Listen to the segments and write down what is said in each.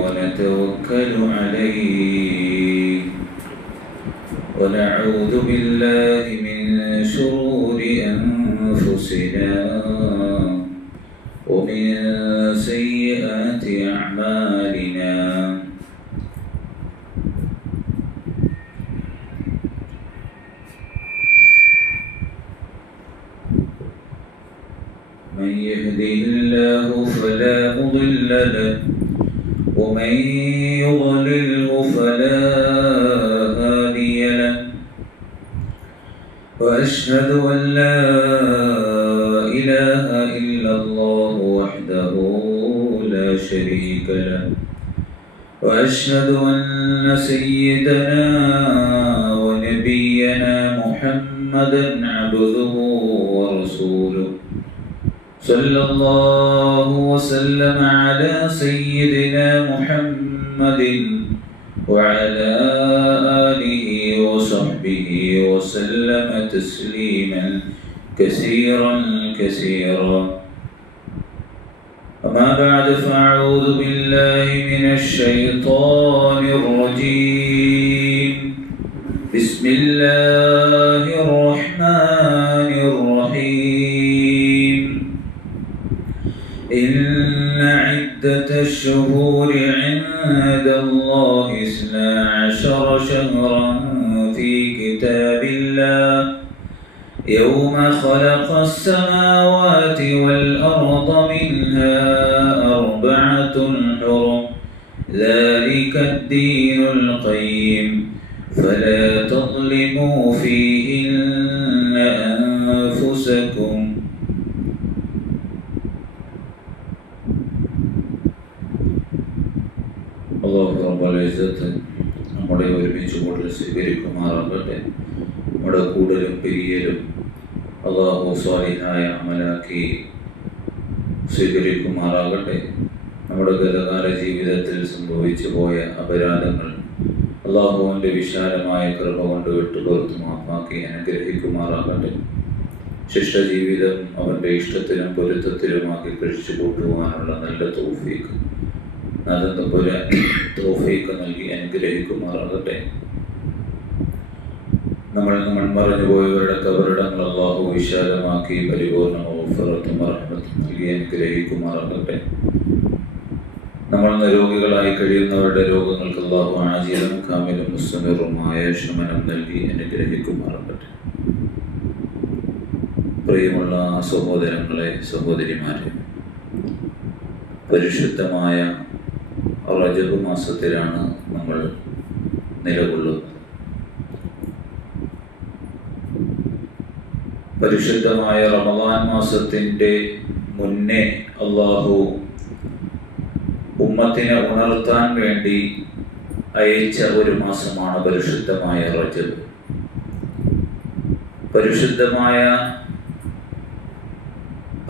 ونتوكل عليه ونعوذ بالله من شرور أنفسنا ومن سيئات أعمالنا من يهده الله فلا مضل له ومن يضلله فلا هادي له وأشهد أن لا إله إلا الله وحده لا شريك له وأشهد أن سيدنا ونبينا محمدا عبده ورسوله صلى الله وسلم على سيدنا محمد وعلى آله وصحبه وسلم تسليما كثيرا كثيرا. أما بعد فأعوذ بالله من الشيطان الرجيم. بسم الله الرحمن الرحيم. إن عدة الشهور عند الله 12 شهرا في كتاب الله يوم خلق السماوات والأرض منها 4 حرم ذلك الدين القيم فلا تظلموا فيهن أنفسكم. അല്ലാഹു റബ്ബുൽ ഇസ്സത്ത് നമ്മുടെ ഒരുമിച്ച് കൂടുതൽ സ്വീകരിക്കുമാറാകട്ടെ. നമ്മുടെ കൂടലും പിരിയലും അല്ലാഹു സ്വാലിഹായ അമലാക്കി സ്വീകരിക്കുമാറാകട്ടെ. നമ്മുടെ ഗതകാല ജീവിതത്തിൽ സംഭവിച്ചു പോയ അപരാധങ്ങൾ അല്ലാഹുവിൻ്റെ വിശാലമായ കൃപ കൊണ്ട് വിട്ടുപുറത്ത് മാപ്പാക്കി അനുഗ്രഹിക്കുമാറാകട്ടെ. ശിഷ്ടജീവിതം അവൻ്റെ ഇഷ്ടത്തിലും പൊരുത്തത്തിലുമാക്കി കഴിച്ചു കൂട്ടുവാനുള്ള നല്ല തൗഫീഖ് തൗഫീഖ് നൽകി അനുഗ്രഹിക്കുമാറാകട്ടെ. നമ്മളിൽ നിന്ന് മൺമറഞ്ഞു പോയവരുടെ കബറിടങ്ങൾ അല്ലാഹു വിശാലമാക്കി പരിപൂർണ്ണ മഗ്ഫിറത്തും റഹ്മത്തും നൽകി അനുഗ്രഹിക്കുമാറാകട്ടെ. നമ്മൾ രോഗികളായി കഴിയുന്നവരുടെ രോഗങ്ങൾക്ക് അല്ലാഹു ആജിലും കാമിലും മുസ്തമിറുമായ ശമനം നൽകി അനുഗ്രഹിക്കുമാറാകട്ടെ. പ്രിയമുള്ള സഹോദരങ്ങളെ, സഹോദരിമാരെ, പരിശുദ്ധമായ റജബ് മാസത്തിലാണ് നമ്മൾ നിലകൊള്ളുന്നത്. പരിശുദ്ധമായ റമദാൻ മാസത്തിൻ്റെ മുന്നേ അല്ലാഹു ഉമ്മത്തിനെ ഉണർത്താൻ വേണ്ടി അയച്ച ഒരു മാസമാണ് പരിശുദ്ധമായ റജബ്. പരിശുദ്ധമായ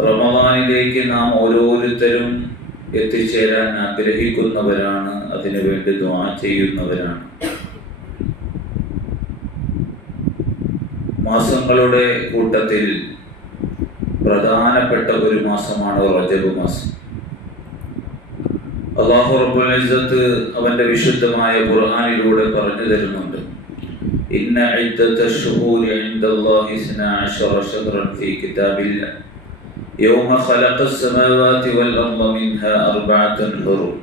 റമദാനിലേക്ക് നാം ഓരോരുത്തരും എത്തിച്ചേരാൻ ആഗ്രഹിക്കുന്നവരാണ്, അതിനുവേണ്ടി ദുആ ചെയ്യുന്നവരാണ്. മാസങ്ങളുടെ കൂട്ടത്തിൽ പ്രധാനപ്പെട്ട ഒരു മാസമാണ് റജബ് മാസം. അല്ലാഹു റബ്ബുൽ ഇസ്സത്ത് അവൻ്റെ വിശുദ്ധമായ ഖുർആനിലൂടെ പറഞ്ഞു തരുന്നുണ്ട്. ഇന്ന ഇദ്ദത്തശ് ശുഹൂരി ഇൻദല്ലാഹി 12 ശഹ്റൻ ഫീ കിതാബില്ലാഹ് യൗമ ഖലഖസ് സമാവാതി വൽ അർള മിൻഹാ 4 ഹുറും.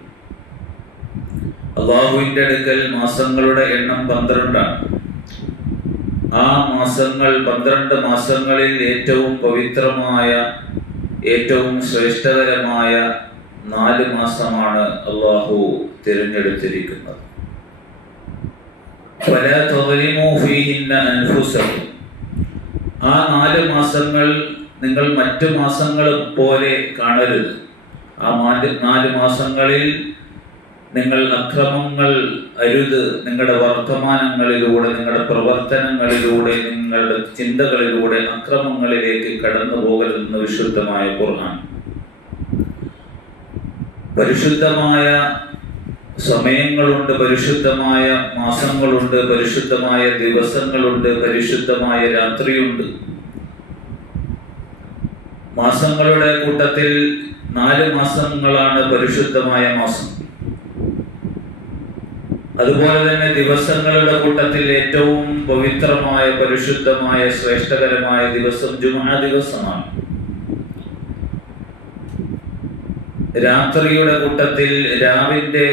അല്ലാഹുവിൻ്റെ അടുക്കൽ മാസങ്ങളുടെ എണ്ണം 12 ആണ്. ആ മാസങ്ങൾ 12 മാസങ്ങളിൽ ഏറ്റവും പവിത്രമായ, ഏറ്റവും ശ്രേഷ്ഠകരമായ 4 മാസമാണ് അല്ലാഹു തിരഞ്ഞെടുത്തിരിക്കുന്നത്. ഫലാ തദ്ലിമൂ ഫീഹിന്ന അൻഫുസകും. ആ 4 മാസങ്ങൾ നിങ്ങൾ മറ്റു മാസങ്ങൾ പോലെ കാണരുത്. ആ 4 മാസങ്ങളിൽ നിങ്ങൾ അക്രമങ്ങൾ അരുത്. നിങ്ങളുടെ വർത്തമാനങ്ങളിലൂടെ, നിങ്ങളുടെ പ്രവർത്തനങ്ങളിലൂടെ, നിങ്ങളുടെ ചിന്തകളിലൂടെ അക്രമങ്ങളിലേക്ക് കടന്നു പോകരുതെന്ന് വിശുദ്ധമായ ഖുർആൻ. പരിശുദ്ധമായ സമയങ്ങളുണ്ട്, പരിശുദ്ധമായ മാസങ്ങളുണ്ട്, പരിശുദ്ധമായ ദിവസങ്ങളുണ്ട്, പരിശുദ്ധമായ രാത്രിയുണ്ട്. മാസങ്ങളുടെ കൂട്ടത്തിൽ 4 മാസങ്ങളാണ് പരിശുദ്ധമായ മാസം. അതുപോലെ തന്നെ ദിവസങ്ങളുടെ കൂട്ടത്തിൽ ഏറ്റവും പവിത്രമായ, പരിശുദ്ധമായ, ശ്രേഷ്ഠകരമായ ദിവസം ജുമുഅ ദിവസമാണ്. രാത്രിയുടെ കൂട്ടത്തിൽ രാവിന്റെ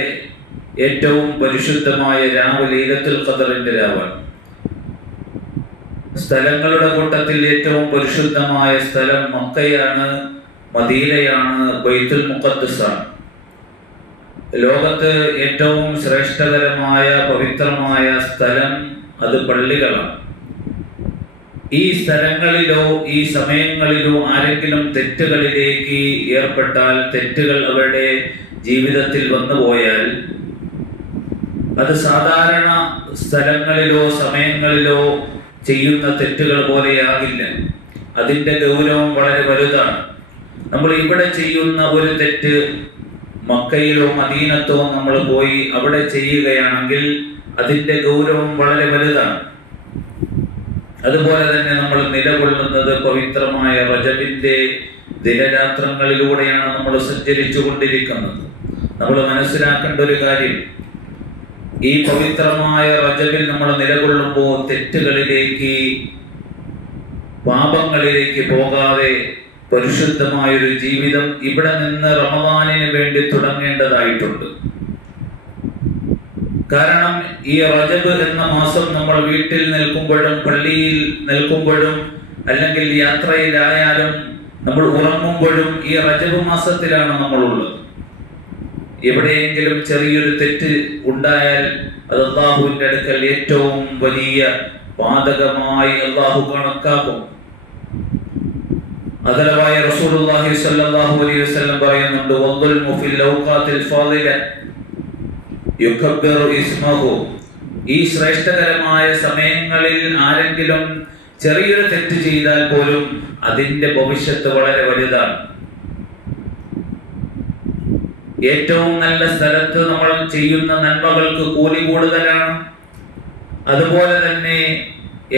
ഏറ്റവും പരിശുദ്ധമായ രാവ് ലൈലത്തുൽ ഖദറിന്റെ രാവാണ്. സ്ഥലങ്ങളുടെ കൂട്ടത്തിൽ ഏറ്റവും പരിശുദ്ധമായ സ്ഥലം മക്കയാണ്, മദീനയാണ്, ബൈത്തുൽ മുഖദ്ദസാണ്. ലോകത്ത് ഏറ്റവും ശ്രേഷ്ഠകരമായ പവിത്രമായ സ്ഥലം അത് പള്ളികളാണ്. ഈ സ്ഥലങ്ങളിലോ ഈ സമയങ്ങളിലോ ആരെങ്കിലും തെറ്റുകളിലേക്ക് ഏർപ്പെട്ടാൽ, തെറ്റുകൾ അവരുടെ ജീവിതത്തിൽ വന്നുപോയാൽ, അത് സാധാരണ സ്ഥലങ്ങളിലോ സമയങ്ങളിലോ ചെയ്യുന്ന തെറ്റുകൾ പോലെയാകില്ല. അതിൻ്റെ ഗൗരവം വളരെ വലുതാണ്. നമ്മൾ ഇവിടെ ചെയ്യുന്ന ഒരു തെറ്റ് മക്കയിലോ മദീനത്തോ നമ്മൾ പോയി അവിടെ ചെയ്യുകയാണെങ്കിൽ അതിൻ്റെ ഗൗരവം വളരെ വലുതാണ്. അതുപോലെ തന്നെ നമ്മൾ നിലകൊള്ളുന്നത് പവിത്രമായ റജബിന്റെ ദിനരാത്രങ്ങളിലൂടെയാണ് നമ്മൾ സഞ്ചരിച്ചു കൊണ്ടിരിക്കുന്നത്. നമ്മൾ മനസ്സിലാക്കേണ്ട ഒരു കാര്യം, ഈ പവിത്രമായ റജബിൽ നമ്മൾ നിലകൊള്ളുമ്പോൾ തെറ്റുകളിലേക്ക്, പാപങ്ങളിലേക്ക് പോകാതെ പരിശുദ്ധമായൊരു ജീവിതം ഇവിടെ നിന്ന് റമദാനിന് വേണ്ടി തുടങ്ങേണ്ടതായിട്ടുണ്ട്. കാരണം ഈ റജബ് എന്ന മാസം നമ്മൾ വീട്ടിൽ നിൽക്കുമ്പോഴും, പള്ളിയിൽ നിൽക്കുമ്പോഴും, അല്ലെങ്കിൽ യാത്രയിലായാലും, നമ്മൾ ഉറങ്ങുമ്പോഴും ഈ റജബ് മാസത്തിലാണ് നമ്മളുള്ളത്. എവിടെയെങ്കിലും ചെറിയൊരു തെറ്റ് ഉണ്ടായാൽ അത് അല്ലാഹുവിന്റെ അടുക്കൽ ഏറ്റവും വലിയ പാതകമായി അല്ലാഹു കണക്കാക്കും. അതലവായ റസൂലുള്ളാഹി സ്വല്ലല്ലാഹു അലൈഹി വസല്ലം പറയുന്നുണ്ട്, വദ്ദുൽമു ഫിൽ ഔഖാത്തിൽ ഫാദില യുകബ്ബിറു ഇസ്മഹു. ഈ ശ്രേഷ്ഠകരമായ സമയങ്ങളിൽ ആരെങ്കിലും ചെറിയൊരു തെറ്റ് ചെയ്താൽ പോലും അതിന്റെ ഭവിഷ്യത്ത് വളരെ വലുതാണ്. ഏറ്റവും നല്ല സ്ഥലത്ത് നമ്മൾ ചെയ്യുന്ന നന്മകൾക്ക് കൂലി കൂടുതലാണ്. അതുപോലെ തന്നെ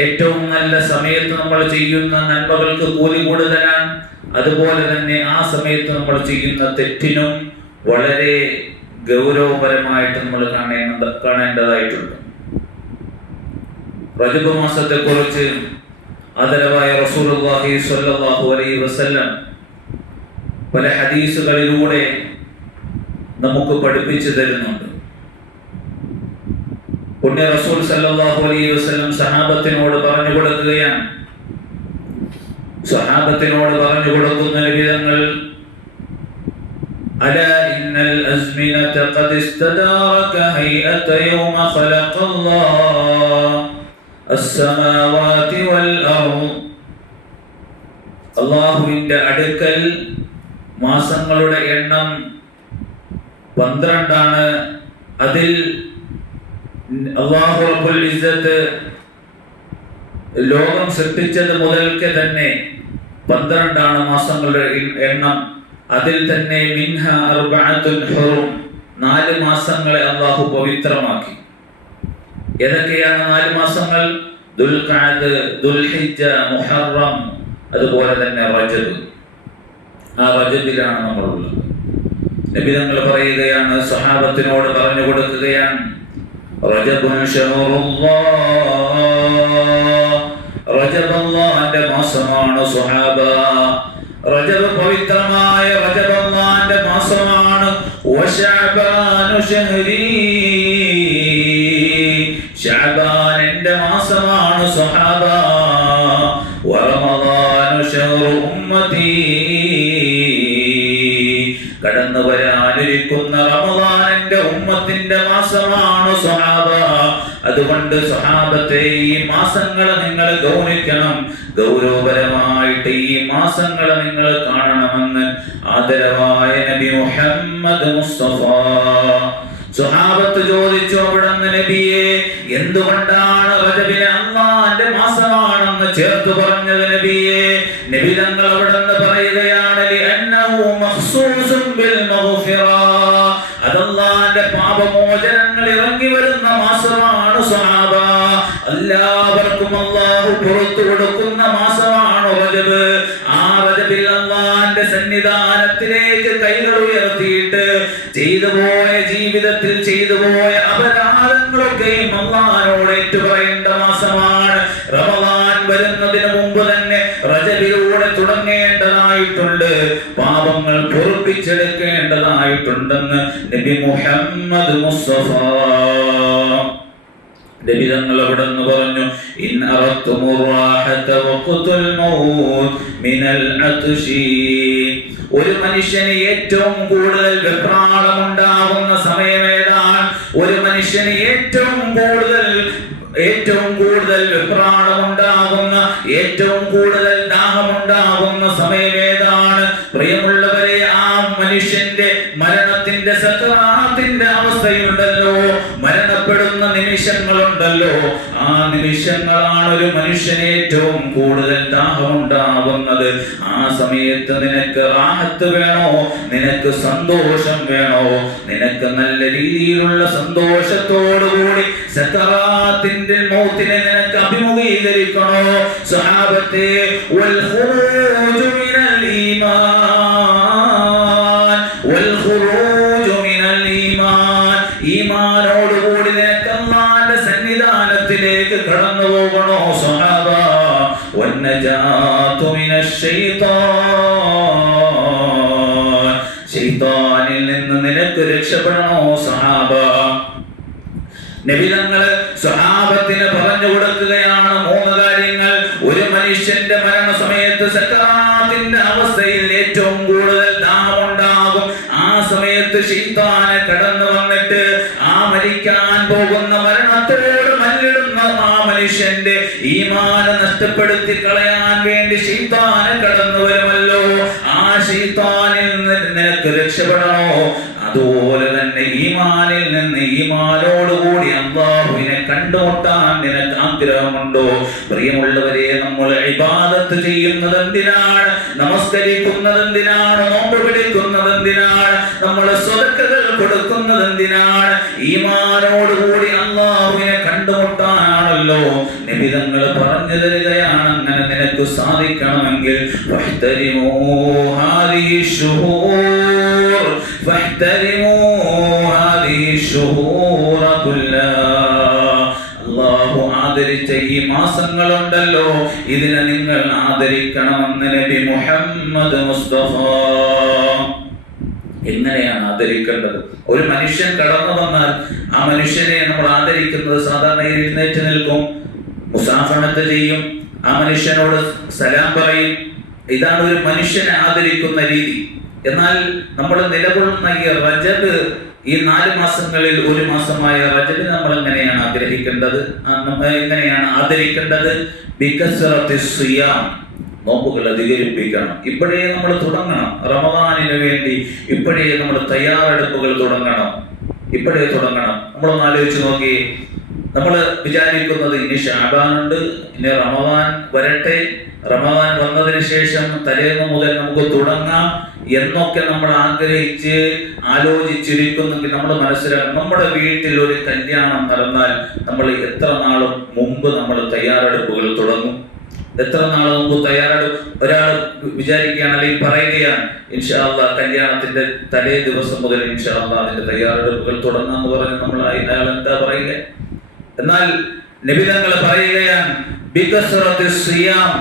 ഏറ്റവും നല്ല സമയത്ത് നമ്മൾ ചെയ്യുന്ന നന്മകൾക്ക് കൂലി കൂടുതലാണ്. അതുപോലെ തന്നെ ആ സമയത്ത് നമ്മൾ ചെയ്യുന്ന തെറ്റിനും വളരെ ഗൗരവപരമായിട്ട് നമ്മൾ കാണേണ്ടതായിട്ടുണ്ട്. റജബ് മാസത്തെ കുറിച്ച് ആദരവായ റസൂലുള്ളാഹി സ്വല്ലല്ലാഹു അലൈഹി വസല്ലം പല ഹദീസുകളിലൂടെ നമുക്ക് പഠിപ്പിച്ചു തരുന്നുണ്ട്. പുണ്യ റസൂൽ സല്ലല്ലാഹു അലൈഹി വസല്ലം സഹാബത്തിനോട് പറഞ്ഞു കൊടുക്കുകയാണ്. സഹാബത്തിനോട് പറഞ്ഞു കൊടുക്കുന്ന വിധങ്ങൾ, അലാ ഇന്നൽ അസ്മിനത ഖദ് ഇസ്തദാറക ഹൈഅത യൗമ ഖലഖല്ലാഹ് അസ്സമാവാതി വൽ അർദ്. അല്ലാഹുവിന്റെ അടുക്കൽ മാസങ്ങളുടെ എണ്ണം 12 അതിൽ അല്ലാഹു റബ്ബുൽ ഇസ്സത്ത് ലോകം സൃഷ്ടിച്ചത് മുതൽക്ക് തന്നെ 12 മാസങ്ങളുടെ എണ്ണം. അതിൽ തന്നെ മിൻഹ അർബഅത്തുൻ ഹുറും, 4 മാസങ്ങളെ അല്ലാഹു പവിത്രമാക്കി. ഏതൊക്കെയാണ് 4 മാസങ്ങൾ? ദുൽഖഅദ്, ദുൽഹിജ്ജ, മുഹറം, അതുപോലെ തന്നെ റജബ്. ആ റജബിലാണ് നമ്മളുള്ളത്. നബി തങ്ങൾ പറയുകയാണ്, സ്വഹാബത്തിനോട് പറഞ്ഞു കൊടുക്കുകയാണ്, റജബുൻ ശഹറുല്ലാഹ്, റജബ് അല്ലാഹുവിന്റെ മാസമാണ് സ്വഹാബ. റജബ് പവിത്രമായ റജബ് അല്ലാഹുവിന്റെ മാസമാണ്. വശഅബാനു ശഹരി, ശഅബാൻ എന്റെ മാസമാണ് സ്വഹാബ. വറമദാനു ശഹറു ഉമ്മതി, കടന്നു വരാനിരിക്കുന്ന റമദാൻ എന്റെ ഉമ്മത്തിന്റെ മാസമാണ് സ്വഹാബ. അതുകൊണ്ട് സ്വഹാബത്തെ ഈ മാസങ്ങളെ നിങ്ങൾ ഗൗനിക്കണം, ഗൗരവപരമായിട്ട് ഈ മാസങ്ങളെ നിങ്ങൾ കാണണമെന്ന് ആദരവായ നബി മുഹമ്മദ് മുസ്തഫ. സ്വഹാബത്ത് ചോദിച്ചു, അവിടുന്ന് നബിയെ, എന്തുകൊണ്ടാണ് റജബിനെ അല്ലാഹുവിന്റെ മാസമാണെന്ന് ചേർത്ത് പറഞ്ഞത് നബിയെ? നബി തങ്ങൾ അവിടുന്ന് പറയുകയാണ്, ലിഅന്നഹു മഖ്സൂസുൻ ബിൽ മഗ്ഫിറ, അതല്ലാഹുവിന്റെ പാപമോചനങ്ങൾ ഇറങ്ങി വരുന്ന മാസമാണ് സ്വഹാബ. എല്ലാവർക്കും അല്ലാഹു പുറത്തു കൊടുക്കുന്ന മാസമാണ് റജബ്. ആ റജബിൽ അല്ലാഹുവിന്റെ സന്നിധാനത്തിലേക്ക് ജീവിതത്തിൽ ചെയ്തു പോയ അപരാധങ്ങളൊക്കെയും അല്ലാഹുവോട് ഏറ്റുപറയേണ്ട മാസമാണ് റമദാൻ. വരുന്നതിന് മുമ്പ് തന്നെ റജബിലൂടെ തുടങ്ങേണ്ടതായിട്ടുണ്ട്, പാപങ്ങൾ പൊറുപ്പിച്ചെടുക്കേണ്ടതായിട്ടുണ്ടെന്ന് നബി മുഹമ്മദ് മുസ്തഫ നബി തങ്ങൾ അവിടെന്ന് പറഞ്ഞു, ഇൻ അറത്തുമുർ റാഹത വഖതുൽ മൗത് മിനൽ അത്ശി. ഒരു മനുഷ്യന് ഏറ്റവും കൂടുതൽ വെപ്രാളം ഉണ്ടാകുന്ന സമയമേതാണ്? ഒരു മനുഷ്യന് ഏറ്റവും കൂടുതൽ വെപ്രാളം ഉണ്ടാകുന്ന, ഏറ്റവും കൂടുതൽ ദാഹമുണ്ടാകുന്ന സമയമേതാണ്? പ്രിയമുള്ളവരെ, ആ മനുഷ്യന്റെ മരണത്തിന്റെ സക്രാത്തിന്റെ അവസ്ഥയുണ്ടല്ലോ, മരണപ്പെടുന്ന നിമിഷങ്ങളുണ്ടല്ലോ, ആ നിമിഷങ്ങളാണ് ഒരു മനുഷ്യന് ഏറ്റവും കൂടുതൽ ദാഹമുണ്ടാകുന്നത്. ആ സമയത്ത് നിനക്ക് റാഹത്ത് വേണോ, നിനക്ക് സന്തോഷം വേണോ, നിനക്ക് നല്ല രീതിയിലുള്ള സന്തോഷത്തോടുകൂടി സക്രാത്തിന്റെ മൗത്തിനെ നിനക്ക് അഭിമുഖീകരിക്കണോ? സഹാബത്തെ, വൽ ഖുറൂജു മിനൽ ഈമാൻ, വൽ ഖുറൂജു മിനൽ ഈമാൻ. ഈമാനോടുകൂടി നിനക്ക് അല്ലാഹുവിന്റെ സന്നിധാനത്തിലേക്ക് കടന്നു പോകണോ സഹാബ? വന്നജാതു മിനശ് ശൈത്താൻ, ശൈത്താനിൽ നിന്ന് നിനക്ക് രക്ഷപ്പെടണോ സഹാബ? നബി തങ്ങൾ സ്വഹാബത്തിന് പറഞ്ഞു കൊടുക്കുകയാണ് 3 കാര്യങ്ങൾ. ഒരു മനുഷ്യന്റെ മരണസമയത്ത് സക്രാത്തിന്റെ അവസ്ഥയിൽ ഏറ്റവും കൂടുതൽ ദാഹമുണ്ടാകും. ആ സമയത്ത് ശൈത്താന് കടന്നു വന്നിട്ട് ആ മരിക്കാൻ പോകുന്ന മരണത്തോട് മല്ലിടുന്ന ആ മനുഷ്യന്റെ ഈമാൻ നഷ്ടപ്പെടുത്തി കളയാൻ വേണ്ടി ശൈത്താന് കടന്നു വരുമല്ലോ. ആ ശൈത്താനിൽ നിന്ന് നിനക്ക് രക്ഷപ്പെടണോ? അതുപോലെ തന്നെ ഈമാനിൽ നിന്ന് ഈമാനോടുകൂടി അല്ലാഹുവിനെ കണ്ടുമുട്ടാൻ നിനക്ക് ആഗ്രഹമുണ്ടോ? പ്രിയമുള്ളവരെ, നമ്മൾ ഇബാദത്ത് ചെയ്യുന്നത് എന്തിനാണ്? നമസ്കരിക്കുന്നത് എന്തിനാണ്? നോമ്പ് പിടിക്കുന്നത് എന്തിനാണ്? നമ്മൾ സ്വതക്കകൾ കൊടുക്കുന്നത് എന്തിനാണ്? ഈമാനോടുകൂടി അല്ലാഹുവിനെ കണ്ടുമുട്ടാനാണല്ലോ. നബി തങ്ങൾ പറഞ്ഞു തരികയാണ്, അങ്ങനെ നിനക്ക് സാധിക്കണമെങ്കിൽ ഫഹ്തരിമൂ ഹാദിഹി ശുഹൂർ, ഫഹ്തരിമൂ ഹാദിഹി ശുഹൂറ കുല്ലഹാ. അല്ലാഹു ആദരിച്ച ഈ മാസങ്ങളുണ്ടല്ലോ, ഇതിനെ നിങ്ങൾ ആദരിക്കണമെന്ന് നബി മുഹമ്മദ് മുസ്തഫ. എങ്ങനെയാണ് ആദരിക്കേണ്ടത്? ഒരു മനുഷ്യൻ കടന്നു വന്നാൽ ആ മനുഷ്യനെ നമ്മൾ ആദരിക്കുന്നത് സാധാരണ എഴുന്നേറ്റ് നിൽക്കും, മുസാഫഹത്ത് ചെയ്യും, ആ മനുഷ്യനോട് സലാം പറയും. ഇതാണ് ഒരു മനുഷ്യനെ ആദരിക്കുന്ന രീതി. എന്നാൽ നമ്മൾ നിലകൊള്ളുന്ന ഈ റജബ്, ഈ 4 മാസങ്ങളിൽ ഒരു മാസമായ റജബ് നമ്മൾ എങ്ങനെയാണ് ആഗ്രഹിക്കേണ്ടത്, എങ്ങനെയാണ് ആദരിക്കേണ്ടത്? ബികസ്റത്തിസ് സിയാം, നോമ്പുകൾ അധികരിപ്പിക്കണം. ഇപ്പോഴേ നമ്മൾ തുടങ്ങണം. റമദാനിന് വേണ്ടി ഇപ്പോഴേ നമ്മൾ തയ്യാറെടുപ്പുകൾ തുടങ്ങണം. നമ്മളൊന്ന് ആലോചിച്ച് നോക്കി. നമ്മൾ വിചാരിക്കുന്നത് ഇനി ഷാബാനുണ്ട്, ഇനി റമദാൻ വരട്ടെ, റമദാൻ വന്നതിന് ശേഷം തലേന്ന് മുതൽ നമുക്ക് തുടങ്ങാം എന്നൊക്കെ നമ്മൾ ആലോചിച്ചിരിക്കുന്നെങ്കിൽ നമ്മൾ മനസ്സിലാക്കണം, നമ്മുടെ വീട്ടിൽ ഒരു കല്യാണം നടന്നാൽ നമ്മൾ എത്ര നാളും മുമ്പ് നമ്മൾ തയ്യാറെടുപ്പുകൾ തുടങ്ങും. എത്ര നാൾ മുമ്പ് തയ്യാറെടുപ്പ്? ഒരാൾ വിചാരിക്കുകയാണ് അല്ലെങ്കിൽ പറയുകയാണ്, ഇൻഷാ അല്ലാഹ് കല്യാണത്തിന്റെ തലേ ദിവസം മുതൽ ഇൻഷാ അല്ലാഹ് അതിന്റെ തയ്യാറെടുപ്പുകൾ തുടങ്ങാന്ന് പറഞ്ഞ് നമ്മൾ അയാൾ എന്താ പറയുക? എന്നാൽ നബി തങ്ങൾ പറയുകയാണ്, ബികസ്റത്തിസ് സിയാം,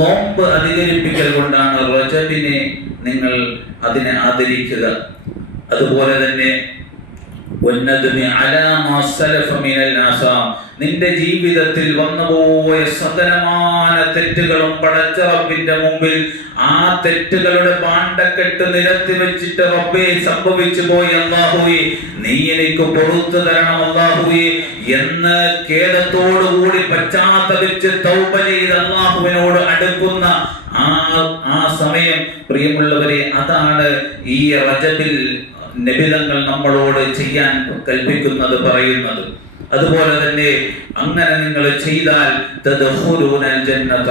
നോമ്പ് അധികരിപ്പിക്കൽ കൊണ്ടാണ് റജബിനെ നിങ്ങൾ അതിനെ ആദരിക്കുക. അതുപോലെ തന്നെ നിന്റെ ജീവിതത്തിൽ വന്നുപോയ സകലമാന തെറ്റുകളും പടച്ച റബ്ബിന്റെ മുമ്പിൽ ആ തെറ്റുകളുടെ പാണ്ടക്കെട്ട് നിരത്തി വെച്ചിട്ട്, റബ്ബേ സംഭവിച്ചു പോയി അല്ലാഹുവേ, നീ എനിക്ക് പുറത്തു തരണം അല്ലാഹുവേ എന്ന് ഖേദത്തോടുകൂടി പശ്ചാത്തപിച്ച് തൗബ ചെയ്ത് അല്ലാഹുവിനോട് അടുക്കുന്ന ആ സമയം, പ്രിയമുള്ളവരെ, അതാണ് ഈ റജബിൽ നബി തങ്ങൾ നമ്മളോട് ചെയ്യാൻ കൽപ്പിക്കുന്നത്, പറയുന്നത്. അതുപോലെ തന്നെ അങ്ങനെ നിങ്ങൾ ചെയ്താൽ തദ്ഖുലൂനൽ ജന്നത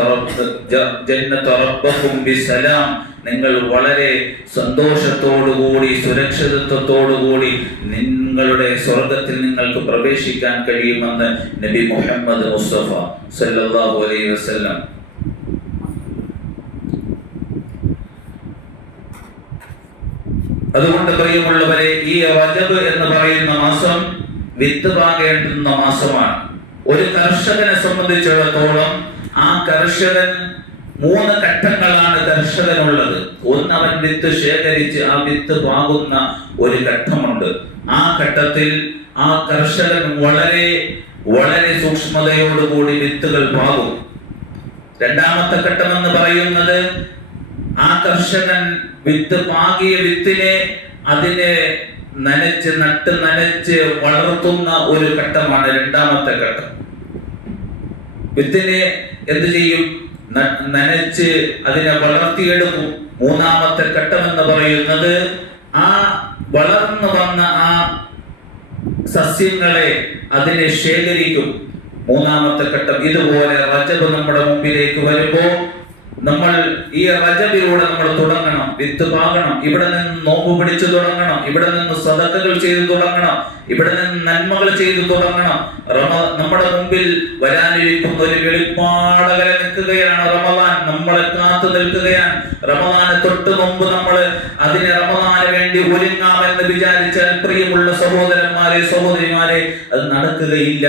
റബ്ബക്കും ബിസലാം, നിങ്ങൾ വളരെ സന്തോഷത്തോടുകൂടി സുരക്ഷിതത്വത്തോടുകൂടി നിങ്ങളുടെ സ്വർഗത്തിൽ നിങ്ങൾക്ക് പ്രവേശിക്കാൻ കഴിയുമെന്ന് നബി മുഹമ്മദ് മുസ്തഫ സല്ലല്ലാഹു അലൈഹി വസല്ലം. അതുകൊണ്ട് പ്രിയമുള്ളവരെ, ഈ റജബ് എന്ന് പറയുന്ന മാസം വിത്ത് പാകേണ്ടുന്ന മാസമാണ്. ഒരു കർഷകനെ സംബന്ധിച്ചിടത്തോളം ആ കർഷകൻ 3 ഘട്ടങ്ങളാണ് കർഷകനുള്ളത്. ഒന്ന്, അവൻ വിത്ത് ശേഖരിച്ച് ആ വിത്ത് പാകുന്ന ഒരു ഘട്ടമുണ്ട്. ആ ഘട്ടത്തിൽ ആ കർഷകൻ വളരെ വളരെ സൂക്ഷ്മതയോടുകൂടി വിത്തുകൾ പാകും. രണ്ടാമത്തെ ഘട്ടം എന്ന് പറയുന്നത് ആ കർഷകൻ വിത്ത് പാകിയ വിത്തിനെ അതിനെ നനച്ച് വളർത്തുന്ന ഒരു ഘട്ടമാണ് രണ്ടാമത്തെ ഘട്ടം. വിത്തിനെ എന്ത് ചെയ്യും? നനച്ച് അതിനെ വളർത്തിയെടുക്കും. മൂന്നാമത്തെ ഘട്ടം എന്ന് പറയുന്നത് ആ വളർന്നു വന്ന ആ സസ്യങ്ങളെ അതിനെ ശേഖരിക്കും. മൂന്നാമത്തെ ഘട്ടം. ഇതുപോലെ റജബ് നമ്മുടെ മുമ്പിലേക്ക് വരുമ്പോൾ നമ്മൾ ഈ റജബിലൂടെ നമ്മൾ തുടങ്ങണം, വിത്ത് പാകണം. ഇവിടെ നിന്ന് നോമ്പ് പിടിച്ചു തുടങ്ങണം, ഇവിടെ നിന്ന് സദഖകൾ ചെയ്തു തുടങ്ങണം, ഇവിടെ നിന്ന് നന്മകൾ ചെയ്തു തുടങ്ങണം. നമ്മുടെ മുമ്പിൽ വരാനിരിക്കുന്ന ഒരു വെളിപ്പാടകരെ നിൽക്കുകയാണ് റമദാൻ. നമ്മളെ കാത്തു നിൽക്കുകയാണ്. റമദാന് തൊട്ട് മുമ്പ് നമ്മൾ അതിന് റമദാന് വേണ്ടി ഒരുങ്ങാമെന്ന് വിചാരിച്ചാൽ പ്രിയമുള്ള സഹോദരന്മാരെ, സഹോദരിമാരെ, അത് നടക്കുകയില്ല.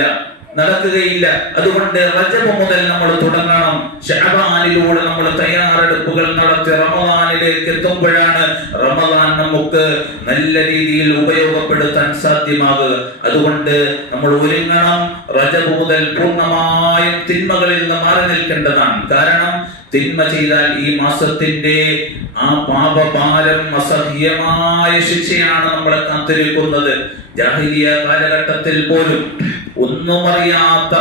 അതുകൊണ്ട് റജബ് മുതൽ നമ്മൾ തുടങ്ങണം. ശഅബാനിലൂടെ നമ്മൾ തയ്യാറെടുപ്പുകൾ നടത്തി റമദാനിലേക്ക് എത്തുമ്പോഴാണ് റമദാൻ നമുക്ക് നല്ല രീതിയിൽ ഉപയോഗപ്പെടുത്താൻ സാധ്യമാകുക. അതുകൊണ്ട് നമ്മൾ ഒരുങ്ങണം. റജബ് മുതൽ പൂർണ്ണമായും തിന്മകളിൽ നിന്ന് മാറി നിൽക്കേണ്ടതാണ്. കാരണം തിന്മ ചെയ്താൽ ഈ മാസത്തിന്റെ ആ പാപഭാരം അസഹ്യമായ ശിക്ഷയാണ് നമ്മളെ കാത്തിരിക്കുന്നത്. ജാഹിലിയ കാലഘട്ടത്തിൽ പോലും ഒന്നും അറിയാത്ത,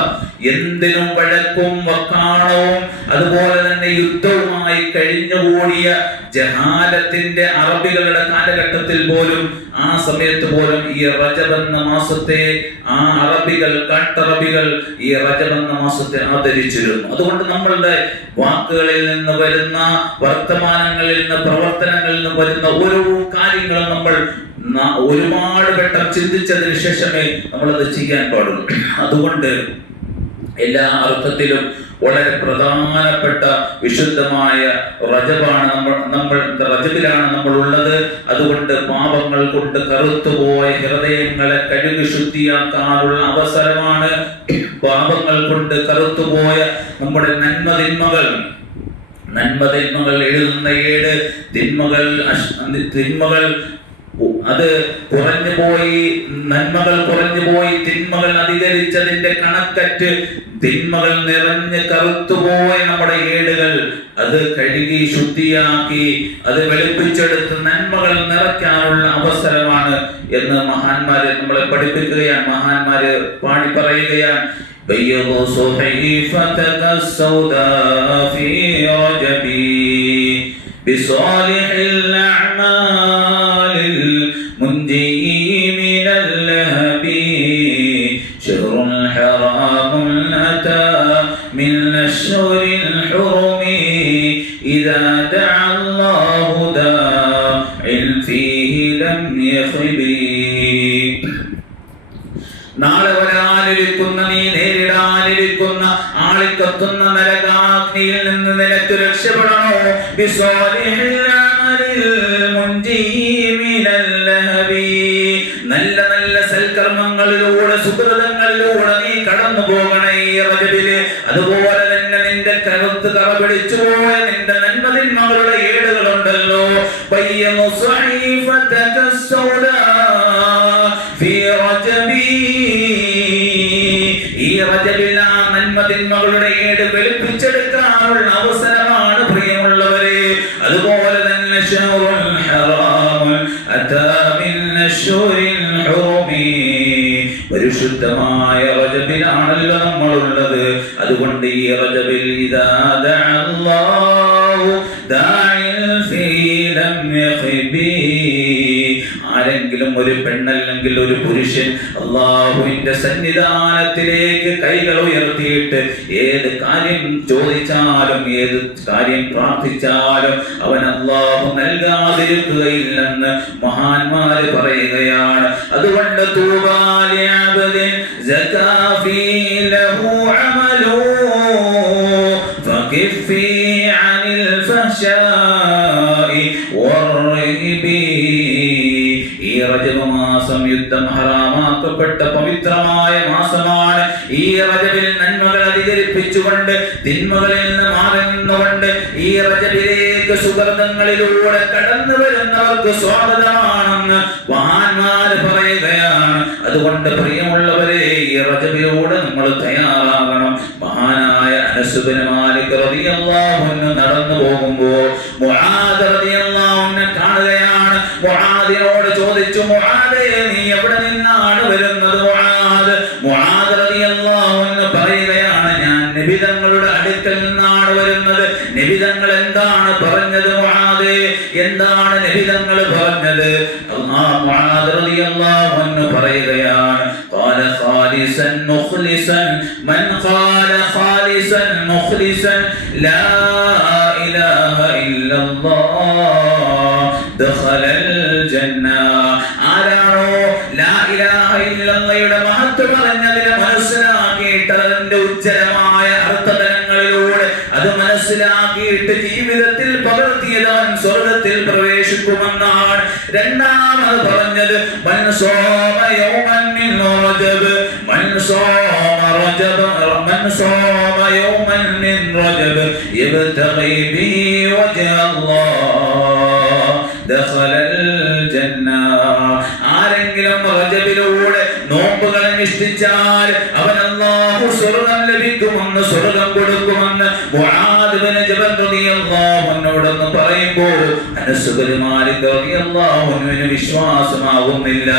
എന്തിനും വഴക്കും വക്കാണവും അതുപോലെ തന്നെ യുദ്ധവുമായി കഴിഞ്ഞുകൂടിയ ജഹാലത്തിന്റെ അറബികളുടെ കാലഘട്ടത്തിൽ പോലും, ആ സമയത്ത് പോലും ഈ റജബ് എന്ന മാസത്തെ ആ കാട്ടറബികൾ ഈ റജബ് എന്ന മാസത്തെ ആദരിച്ചിരുന്നു. അതുകൊണ്ട് നമ്മളുടെ വാക്കുകളിൽ നിന്ന് വരുന്ന, വർത്തമാനങ്ങളിൽ നിന്ന്, പ്രവർത്തനങ്ങളിൽ നിന്ന് വരുന്ന ഓരോ കാര്യങ്ങളും നമ്മൾ ഒരുപാട് വട്ടം ചിന്തിച്ചതിന് ശേഷമേ നമ്മളത് ചെയ്യാൻ പാടുള്ളൂ. അതുകൊണ്ട് എല്ലാ അർത്ഥത്തിലും വളരെ പ്രധാനപ്പെട്ട വിശുദ്ധമായ റജബിലാണ് നമ്മൾ ഉള്ളത്. അതുകൊണ്ട് പാപങ്ങൾ കൊണ്ട് കറുത്തുപോയ ഹൃദയങ്ങളെ കഴുകി ശുദ്ധിയാക്കാനുള്ള അവസരമാണ്. പാപങ്ങൾ കൊണ്ട് കറുത്തുപോയ നമ്മുടെ നന്മതിന്മകൾ എഴുതുന്ന ഏട്, തിന്മകൾ അത് കുറഞ്ഞുപോയി, നന്മകൾ കുറഞ്ഞുപോയി, തിന്മകൾ അധികരിച്ചതിന്റെ കണക്കറ്റ് തിന്മകൾ നിറഞ്ഞ് കറുത്തുപോയ നമ്മുടെ ഏടുകൾ അത് കഴുകി ശുദ്ധിയാക്കി അത് വെളുപ്പിച്ചെടുത്ത് നന്മകൾ നിറയ്ക്കാനുള്ള അവസരമാണ് എന്ന് മഹാന്മാര് നമ്മളെ പഠിപ്പിക്കുകയാണ്. മഹാന്മാര് പാടി പറയുകയാണ്: بصالح الأعمال المنجي من اللهب شهر حرام أتى من الشهر الحرم إذا دعا الله داع فيه لم يخب. നാളെ വരാനിരിക്കുന്ന, നീ നേരിടാനിരിക്കുന്ന ആളിക്കത്തുന്ന നരകാഗ്നിയിൽ നിന്ന് നിനക്ക് രക്ഷപ്പെടണോ? നല്ല നല്ല സൽക്കർമ്മങ്ങളിലൂടെ, സുഹൃതങ്ങളിലൂടെ നീ കടന്നു പോകണേ ഈ റജബില്. അതുപോലെ തന്നെ നിന്റെ കറുത്ത് കറപിടിച്ചു പോയ നിന്റെ നന്മതിന്മകളുടെ ഏടുകളുണ്ടല്ലോ, ഈ റജബിൽ ആ നന്മതിന്മകളുടെ ഏട് വെളുപ്പിച്ചെടുക്കാനുള്ള അവസരമാണ് പ്രിയമുള്ളവരെ. അതുപോലെ തന്നെ ശഹറുൽ ഹറാം അതാ മിൻ അശ്ശുരിൽ ഹുറമി, പരിശുദ്ധമായ റജബിലാണല്ലോ നമ്മളുള്ളത്. അതുകൊണ്ട് ഈ റജബിൽ ഇദാ ദഅ അല്ലാഹു ദാഇൻ ഫീ ലം യഖബി, ആരെങ്കിലും ഒരു പെണ്ണല്ലെങ്കിൽ ഒരു പുരുഷൻ അല്ലാഹുവിന്റെ സന്നിധാനത്തിലേക്ക് കൈകൾ ഉയർത്തിയിട്ട് ഏത് കാര്യം ചോദിച്ചാലും, ഏത് കാര്യം പ്രാർത്ഥിച്ചാലും അവൻ അല്ലാഹു നൽകാതിരിക്കുകയില്ലെന്ന് മഹാന്മാര് പറയുകയാണ്. അതുകൊണ്ട് തൂബാ ലിഅബ്ദിൻ സകാ ഫീ ലഹു അമലു ഫകിഫി അനിൽ ഫഹ്ശാഇ വർഹിബി. യുദ്ധം ഹറാമാക്കപ്പെട്ട പവിത്രമായ മാസമാണ്. ഈ റജബിൽ നന്മകൾ അധികരിപ്പിച്ചുകൊണ്ട് തിന്മകളിൽ നിന്ന് മാറി നിന്നുകൊണ്ട് ഈ റജബിലേക്ക് സുഗന്ധങ്ങളിലൂടെ കടന്നു വരുന്നവർക്ക് സ്വാഗതമാണെന്ന് മഹാന്മാര് പറയുകയാണ്. അതുകൊണ്ട് പ്രിയമുള്ളവരെ, ഈ റജബിലൂടെ നമ്മൾ തയ്യാറാകണം. മഹാനായ അനസ് ബിൻ മാലിക് റളിയല്ലാഹു അൻഹു നടന്നു പോകുമ്പോൾ മുആദ് റളിയല്ലാഹു അൻഹു കാണുകയാണ്. മുആദിനോട് ചോദിച്ചു, മുആദേ, നീ എവിടെ നിന്നാണ് വരുന്നത്? മുആദ് റളിയല്ലാഹു അൻഹു പറയുകയാണ്, ഞാൻ നബി തങ്ങളുടെ അടുക്കൽ നിന്നാണ് വരുന്നത്. നബി തങ്ങൾ എന്താണ് പറഞ്ഞത്? മുആദേ, എന്താണ് നബി തങ്ങൾ പറഞ്ഞത്? മുആദ് റളിയല്ലാഹു അൻഹു പറയുകയാണ്, ഖാല ഖാലിസൻ മുഖ്ലിസൻ മൻ ഖാല ഖാലിസൻ മുഖ്ലിസൻ ലാ ഇലാഹ ഇല്ലല്ലാഹ് ദഖലൽ ജന്ന. ആരാണോ ലാ ഇലാഹ ഇല്ലല്ലാഹയുടെ മഹത്വം പറഞ്ഞതിനെ മനസ്സിലാക്കിയിട്ട് അതിന്റെ ഉജ്ജ്വലമായ അർത്ഥതലങ്ങളിലൂടെ അത് മനസ്സിലാക്കിയിട്ട് ജീവിതത്തിൽ പകർത്തിയതാൻ സ്വർഗ്ഗത്തിൽ പ്രവേശിക്കുമെന്നാണ്. രണ്ടാമത് പറഞ്ഞത്, മൻ സോമ യൗമൻ മിൻ റജബ് മൻ സോമ റജബ് മൻ സോമ യൗമൻ മിൻ റജബ് യബ്തഗി ബിഹി വജ്ഹ അല്ലാഹ് ദഖലൽ ജന്ന. ആരെങ്കിലും റജബിലൂടെ നോമ്പുകൾ അനുഷ്ഠിച്ചാൽ അവൻ അല്ലാഹു സ്വർഗ്ഗം ലഭിക്കുമെന്ന്, സ്വർഗ്ഗം കൊടുക്കുമെന്ന് മുആദ് ബിൻ ജബൽ റളിയല്ലാഹു അൻഹുവോട് പറയുമ്പോൾ അനസ് ബിൻ മാലിക് റളിയല്ലാഹു അൻഹുവിന് വിശ്വാസമാകുന്നില്ല.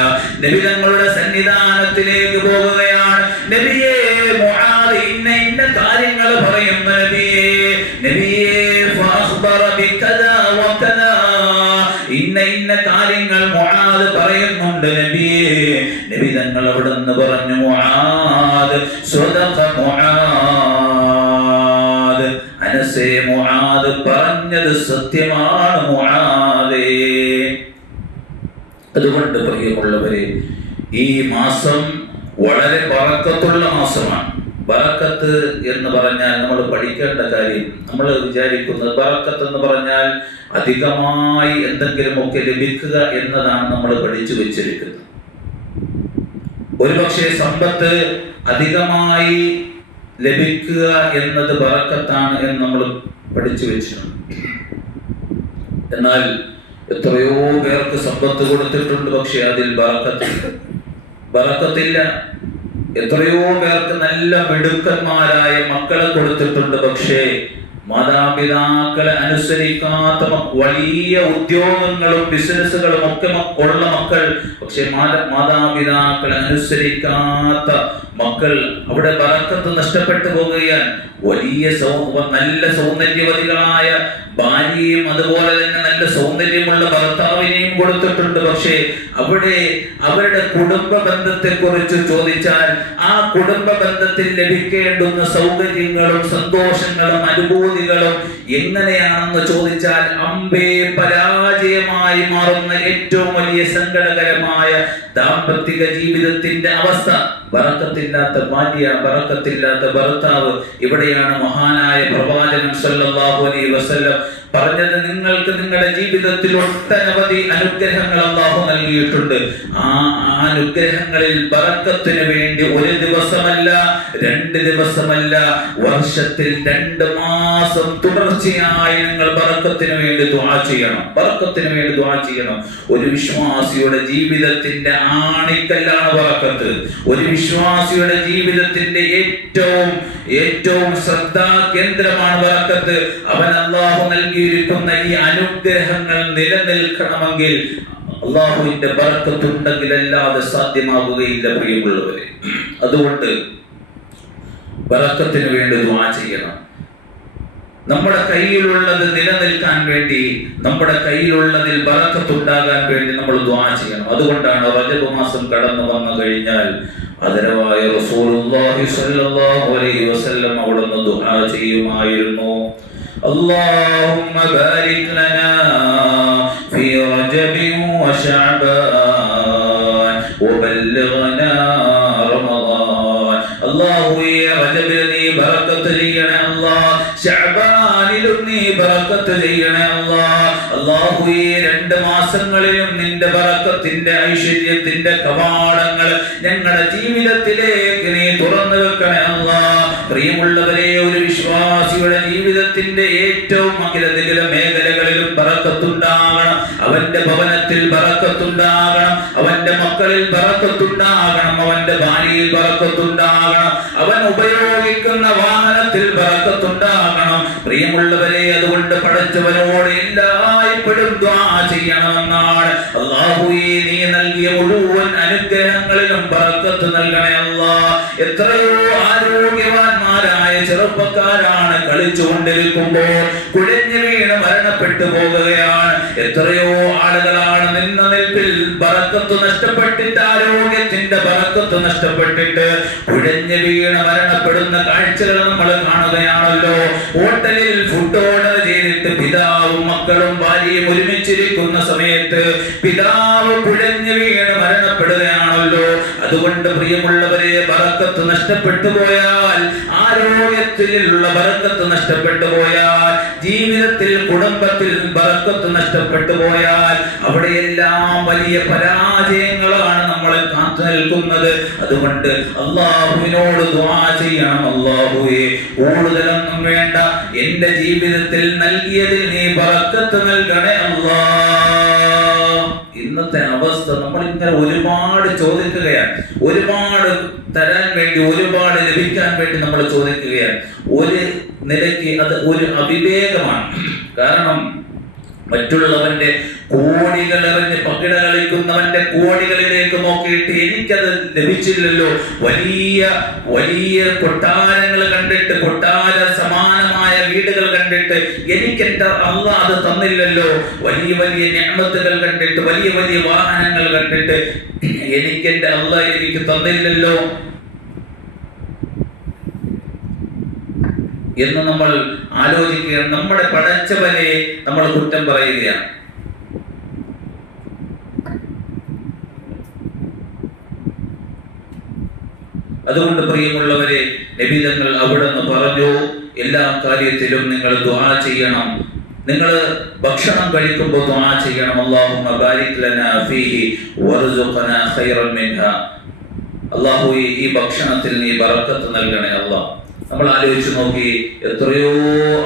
നബി തങ്ങളുടെ സന്നിധാനത്തിലേക്ക് പോകുകയാണ്. നബിയേ, മുആദ് ഇന്ന കാര്യങ്ങൾ പറയുന്ന നബിയേ, നബിയേ ഫഅഖ്ബറ ബികദാ വകദാ, ഇന്ന കാര്യങ്ങൾ മുആദ് പറയുന്നുണ്ട് നബിയേ. നബി തങ്ങൾ അവിടുന്ന് പറഞ്ഞു, മുആദ് സ്വദഖ മുആദ്, അനസേ മുആദ് പറഞ്ഞത് സത്യമാണ് മുആദേ. അതുകൊണ്ട് പ്രിയമുള്ളവരെ, ഈ മാസം വളരെ ബറക്കത്തുള്ള മാസമാണ്. ബറക്കത്ത് എന്ന് പറഞ്ഞാൽ നമ്മൾ പഠിക്കേണ്ട കാര്യം, നമ്മൾ വിചാരിക്കുന്നത് ബറക്കത്ത് എന്ന് പറഞ്ഞാൽ അധികമായി എന്തെങ്കിലുമൊക്കെ ലഭിക്കുക എന്നതാണ് നമ്മൾ പഠിച്ചു വെച്ചിരിക്കുന്നത്. ഒരുപക്ഷെ സമ്പത്ത് അധികമായി ലഭിക്കുക എന്നത് ബറക്കത്താണ് എന്ന് നമ്മൾ പഠിച്ചു വെച്ചിട്ടുണ്ട്. എന്നാൽ എത്രയോ പേർക്ക് സമ്പത്ത് കൊടുത്തിട്ടുണ്ട്, പക്ഷെ അതിൽ ബറക്കത്തില്ല. എത്രയോ പേർക്ക് നല്ല മിടുക്കന്മാരായ മക്കളെ കൊടുത്തിട്ടുണ്ട്, പക്ഷേ മാതാപിതാക്കളെ അനുസരിക്കാത്ത വലിയ ഉദ്യോഗങ്ങളും ബിസിനസ്സുകളും ഒക്കെ ഉള്ള മക്കൾ, പക്ഷെ മാതാപിതാക്കളെ അനുസരിക്കാത്ത മക്കൾ, അവിടെ ബറക്കത്ത് നഷ്ടപ്പെട്ടു പോകുകയാണ്. വലിയ നല്ല സൗന്ദര്യവതികളായ ഭാര്യയും അതുപോലെ തന്നെ നല്ല സൗന്ദര്യമുള്ള ഭർത്താവിനെയും കൊടുത്തിട്ടുണ്ട്, പക്ഷേ അവിടെ അവരുടെ കുടുംബ ബന്ധത്തെ കുറിച്ച് ചോദിച്ചാൽ ആ കുടുംബ ബന്ധത്തിൽ ലഭിക്കേണ്ടുന്ന സൗകര്യങ്ങളും സന്തോഷങ്ങളും അനുഭൂതികളും എങ്ങനെയാണെന്ന് ചോദിച്ചാൽ അമ്പേ പരാജയമായി മാറുന്ന ഏറ്റവും വലിയ സങ്കടകരമായ ദാമ്പത്തിക ജീവിതത്തിന്റെ അവസ്ഥ. ബറക്കത്തില്ലാത്ത ഭാര്യ, ബറക്കത്തില്ലാത്ത ഭർത്താവ്. ഇവിടെയാണ് മഹാനായ പ്രവാചകൻ സല്ലല്ലാഹു അലൈഹി വസല്ലം പറഞ്ഞത്, നിങ്ങൾക്ക് നിങ്ങളുടെ ജീവിതത്തിൽ ഒട്ടനവധി അനുഗ്രഹങ്ങൾ അല്ലാഹു നൽകിയിട്ടുണ്ട്. ആ അനുഗ്രഹങ്ങളിൽ ബറക്കത്തിന് വേണ്ടി ഒരു ദിവസമല്ല, 2 ദിവസമല്ല, വർഷത്തിൽ 2 മാസം തുടർച്ചയായി നിങ്ങൾ ബറക്കത്തിന് വേണ്ടി ദുആ ചെയ്യണം. ബറക്കത്തിന് വേണ്ടി ദുആ ചെയ്യണം. ഒരു വിശ്വാസിയുടെ ജീവിതത്തിന്റെ ആണിക്കല്ലാണ് ബറക്കത്ത്. ഒരു വിശ്വാസിയുടെ ജീവിതത്തിന്റെ ഏറ്റവും ശ്രദ്ധാ കേന്ദ്രമാണ് ബറക്കത്ത്. അവൻ അല്ലാഹു നൽകിയിരിക്കുന്ന ഈ അനുഗ്രഹങ്ങൾ നിലനിൽക്കണമെങ്കിൽ അല്ലാഹുവിന്റെ ബറക്കത്ത് ഉണ്ടെങ്കിൽ അല്ലാതെ സാധ്യമാകുകയില്ല പ്രിയമുള്ളവരെ. അതുകൊണ്ട് ബറക്കത്തിന് വേണ്ടി ദുആ ചെയ്യണം. നമ്മുടെ കയ്യിലുള്ളത് നിലനിൽക്കാൻ വേണ്ടി, നമ്മുടെ കയ്യിലുള്ളതിൽ ബറക്കത്ത് ഉണ്ടാകാൻ വേണ്ടി നമ്മൾ ദുആ ചെയ്യണം. അതുകൊണ്ടാണ് റജബ് മാസം കടന്നു വന്നു കഴിഞ്ഞാൽ ആദരവായ റസൂലുള്ളാഹി സ്വല്ലല്ലാഹു അലൈഹി വസല്ലം അവിടുന്ന് ദുആ ചെയ്യുമായിരുന്നു, اللهم بارك لنا في رجب وشعبان وبلغنا رمضان. الله يا رجب لي بركة لينا الله, شعبان لني بركة لينا الله. അല്ലാഹുവേ 2 മാസങ്ങളിലും നിന്റെ ബറക്കത്തിന്റെ ഐശ്വര്യത്തിന്റെ കവാടങ്ങൾ ഞങ്ങളുടെ ജീവിതത്തിലേക്ക് നീ തുറന്നു വെക്കണേ അല്ലാഹ്. പ്രിയമുള്ളവരെ, ഒരു വിശ്വാസിയുടെ ജീവിതത്തിന്റെ ഏറ്റവും അഖില മേഖലകളിലും ബറക്കത്തുണ്ടാകണം. അവന്റെ ഭവനത്തിൽ ബറക്കത്തുണ്ടാകണം, അവന്റെ മക്കളിൽ ബറക്കത്തുണ്ടാകണം, അവന്റെ ഭാര്യയിൽ ബറക്കത്തുണ്ടാകണം, അവൻ ഉപയോഗിക്കുന്ന വാഹനത്തിൽ ബറക്കത്തുണ്ടാകണം. പ്രിയമുള്ളവരെ, അതുകൊണ്ട് പടച്ചവനോട് എല്ലായ്പ്പോഴും ദുആ ചെയ്യണമെന്നാണ്. അല്ലാഹുവേ, നീ നൽകിയ മുഴുവൻ അനുഗ്രഹങ്ങളിലും ബറക്കത്ത് നൽകണേ അല്ലാഹ്. എത്രയോ ആരോഗ്യവാന്മാരായ ചെറുപ്പക്കാരാണ് കളിച്ചുകൊണ്ടിരിക്കുമ്പോൾ കുഴഞ്ഞു വീണ് മരണപ്പെട്ടു പോകുകയാണ്. എത്രയോ ആളുകളാണ് നിന്ന നിൽപ്പിൽ ബറക്കത്ത് നഷ്ടപ്പെട്ടിട്ട്, ആരോഗ്യത്തിന്റെ ബറക്കത്ത് നഷ്ടപ്പെട്ടിട്ട് കുഴഞ്ഞു വീണ് മരണപ്പെടുന്ന കാഴ്ചകൾ നമ്മൾ കാണുകയാണല്ലോ. ഹോട്ടലിൽ ഫുഡ് ഓർഡർ ചെയ്തിട്ട് പിതാവും മക്കളും ഭാര്യയും ഒരുമിച്ചിരിക്കുന്ന സമയത്ത് പിതാവ് കുഴഞ്ഞു വീണ് മരണപ്പെടുകയാണല്ലോ. അതുകൊണ്ട് പ്രിയമുള്ളവരെ, ബറക്കത്ത് നഷ്ടപ്പെട്ടു പോയാൽ, ആരോഗ്യത്തിലുള്ള ബറക്കത്ത് നഷ്ടപ്പെട്ടു പോയാൽ, ജീവിതത്തിൽ കുടുംബത്തിൽ ബറക്കത്ത് നഷ്ടപ്പെട്ടു പോയാൽ, അവിടെയെല്ലാം വലിയ പരാജയങ്ങളാണ് നമ്മളെ കാത്തു നിൽക്കുന്നത്. അതുകൊണ്ട് അല്ലാഹുവിനോട് ദുആ ചെയ്യണം. അല്ലാഹുവേ, കൂടുതലൊന്നും വേണ്ട, എന്റെ ജീവിതത്തിൽ നൽകിയതിൽ നീ ബറക്കത്ത് നൽകണേ അല്ലാഹ്. ഇന്നത്തെ അവസ്ഥ നമ്മൾ ഇങ്ങനെ ഒരുപാട് ചോദിക്കുകയാണ്, ഒരുപാട് തരാൻ വേണ്ടി, ഒരുപാട് ലഭിക്കാൻ വേണ്ടി നമ്മൾ ചോദിക്കുകയാണ്. ഒരു നിലയ്ക്ക് അത് ഒരു അവിവേകമാണ്. കാരണം മറ്റുള്ളവന്റെ കോടികൾ എറിഞ്ഞ് പകിട കളിക്കുന്നവന്റെ കോടികളിലേക്ക് നോക്കിയിട്ട് എനിക്കത് ലഭിച്ചില്ലല്ലോ, വലിയ വലിയ കൊട്ടാരങ്ങൾ കണ്ടിട്ട്, കൊട്ടാര സമാനമായ വീടുകൾ കണ്ടിട്ട് എനിക്കെന്റെ അല്ലാഹ് അത് തന്നില്ലല്ലോ, വലിയ വലിയ നിഅമത്തുകൾ കണ്ടിട്ട്, വലിയ വലിയ വാഹനങ്ങൾ കണ്ടിട്ട് എനിക്കെന്റെ അല്ലാഹ് എനിക്ക് തന്നില്ലല്ലോ എന്ന് നമ്മൾ ആലോചിക്കുകയാണ്. നമ്മുടെ പടച്ചവനെ നമ്മൾ കുറ്റം പറയുകയാണ്. അതുകൊണ്ട് പ്രിയമുള്ളവരെ, നബി തങ്ങൾ അവിടുന്ന് പറഞ്ഞു, എല്ലാ കാര്യത്തിലും നിങ്ങൾ ദുആ ചെയ്യണം. നിങ്ങൾ ഭക്ഷണം കഴിക്കുമ്പോൾ ദുആ ചെയ്യണം. അല്ലാഹുമ്മ ബാരിക് ലനാ ഫീഹി വർസുഖനാ ഖൈറൻ മിൻഹാ. അല്ലാഹുവേ, ഈ ഭക്ഷണത്തിൽ നീ ബറക്കത്ത് നൽകണേ അല്ലാഹ്. നമ്മൾ ആലോചിച്ച് നോക്കി, എത്രയോ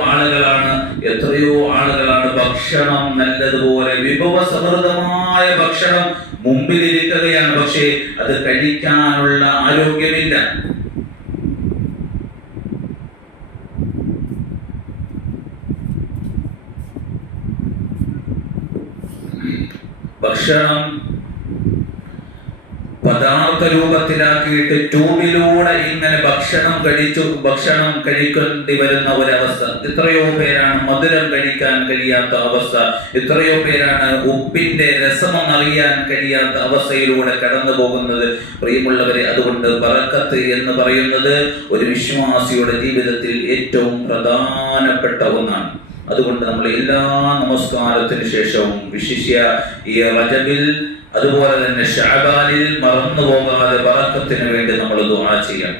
ആളുകളാണ് ഭക്ഷണം നല്ലതുപോലെ വിഭവസമൃദ്ധമായ ഭക്ഷണം മുമ്പിലിരിക്കുകയാണ്, പക്ഷേ അത് കഴിക്കാനുള്ള ആരോഗ്യമില്ല. ഭക്ഷണം പദാർത്ഥ രൂപത്തിലാക്കിയിട്ട് ട്യൂബിലൂടെ ഇങ്ങനെ ഭക്ഷണം കഴിക്കേണ്ടി വരുന്ന ഒരവസ്ഥ. എത്രയോ പേരാണ് മധുരം കഴിക്കാൻ കഴിയാത്ത അവസ്ഥ, എത്രയോ പേരാണ് ഉപ്പിന്റെ രസമൊന്നറിയാൻ കഴിയാത്ത അവസ്ഥയിലൂടെ കടന്നു പോകുന്നത്. പ്രിയമുള്ളവരെ, അതുകൊണ്ട് ബറക്കത്ത് എന്ന് പറയുന്നത് ഒരു വിശ്വാസിയുടെ ജീവിതത്തിൽ ഏറ്റവും പ്രധാനപ്പെട്ട ഒന്നാണ്. അതുകൊണ്ട് നമ്മൾ എല്ലാ നമസ്കാരത്തിന് ശേഷവും, വിശിഷ്യ ഈ റജബിൽ, അതുപോലെ തന്നെ ശഅബാനിൽ മറന്നു പോകാതെ ബറക്കത്തിന് വേണ്ടി നമ്മൾ ദുആ ചെയ്യണം.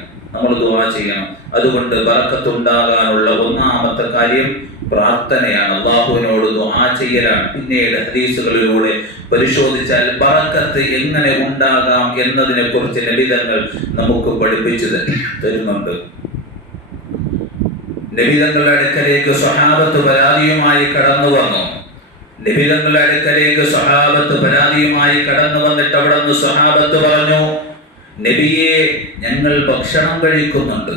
അതുകൊണ്ട് ബറക്കത്ത് ഉണ്ടാകാനുള്ള ഒന്നാമത്തെ കാര്യം പ്രാർത്ഥനയാണ്, അല്ലാഹുവിനോട് ദുആ ചെയ്യലാണ്. പിന്നീട് ഹദീസുകളിലൂടെ പരിശോധിച്ചാൽ ബറക്കത്ത് എങ്ങനെ ഉണ്ടാകാം എന്നതിനെ കുറിച്ച് നബി തങ്ങൾ നമുക്ക് പഠിപ്പിച്ചു തരുന്നുണ്ട്. നബി തങ്ങളുടെ അടുക്കലേക്ക് സ്വഹാബത്ത് പരാതിയുമായി കടന്നു വന്നു. നബിതങ്ങളുടെ അടുക്കലേക്ക് സ്വഹാബത്ത് പരാതിയുമായി കടന്നു വന്നിട്ട് അവിടുന്ന് സ്വഹാബത്ത് പറഞ്ഞു, നബിയെ, ഞങ്ങൾ ഭക്ഷണം കഴിക്കുന്നുണ്ട്,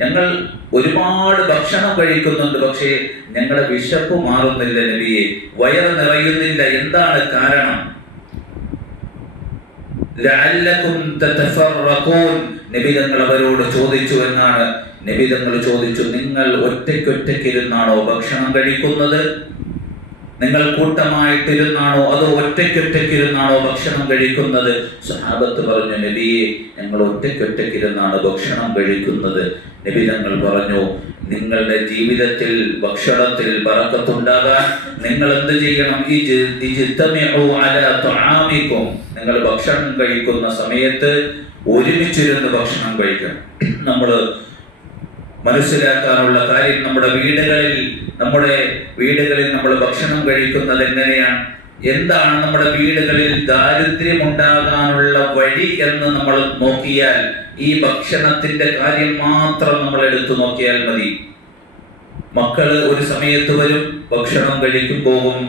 ഞങ്ങൾ ഒരുപാട് ഭക്ഷണം കഴിക്കുന്നുണ്ട്, പക്ഷേ ഞങ്ങളുടെ വിശപ്പ് മാറുന്നില്ല നബിയെ, വയറ് നിറയുന്നില്ല, എന്താണ് കാരണം? ലഅല്ലകും തതഫറഖൂൻ. നബി തങ്ങൾ അവരോട് ചോദിച്ചു എന്നാണ്. നബി തങ്ങൾ ചോദിച്ചു, നിങ്ങൾ ഒറ്റയ്ക്കൊറ്റയ്ക്കിരുന്നാണോ ഭക്ഷണം കഴിക്കുന്നത്? നിങ്ങൾ കൂട്ടമായിട്ടിരുന്നാണോ അതോ ഒറ്റയ്ക്കൊറ്റയ്ക്കിരുന്നാണോ ഭക്ഷണം കഴിക്കുന്നത്? സ്വഹാബത്ത് പറഞ്ഞു, നബിയെ, ഞങ്ങൾ ഒറ്റയ്ക്കൊറ്റയ്ക്കിരുന്നാണ് ഭക്ഷണം കഴിക്കുന്നത്. നബി തങ്ങൾ പറഞ്ഞു, നിങ്ങളുടെ ജീവിതത്തിൽ ഭക്ഷണത്തിൽ ബറക്കത്തുണ്ടാകാൻ നിങ്ങൾ എന്ത് ചെയ്യണം? ഇജ്തമിഉ അലാ തുആമികും. നിങ്ങൾ ഭക്ഷണം കഴിക്കുന്ന സമയത്ത് ഒരുമിച്ചിരുന്ന് ഭക്ഷണം കഴിക്കണം. നമ്മൾ മനസ്സിലാക്കാനുള്ള കാര്യം, നമ്മുടെ വീടുകളിൽ നമ്മൾ ഭക്ഷണം കഴിക്കുന്നത് എങ്ങനെയാണ്, എന്താണ് നമ്മുടെ വീടുകളിൽ ദാരിദ്ര്യം ഉണ്ടാകാനുള്ള വഴി എന്ന് നമ്മൾ നോക്കിയാൽ, ഈ ഭക്ഷണത്തിന്റെ കാര്യം മാത്രം നമ്മൾ എടുത്തു നോക്കിയാൽ മതി. മക്കള് ഒരു സമയത്ത് വരും, ഭക്ഷണം കഴിക്കും പോകും.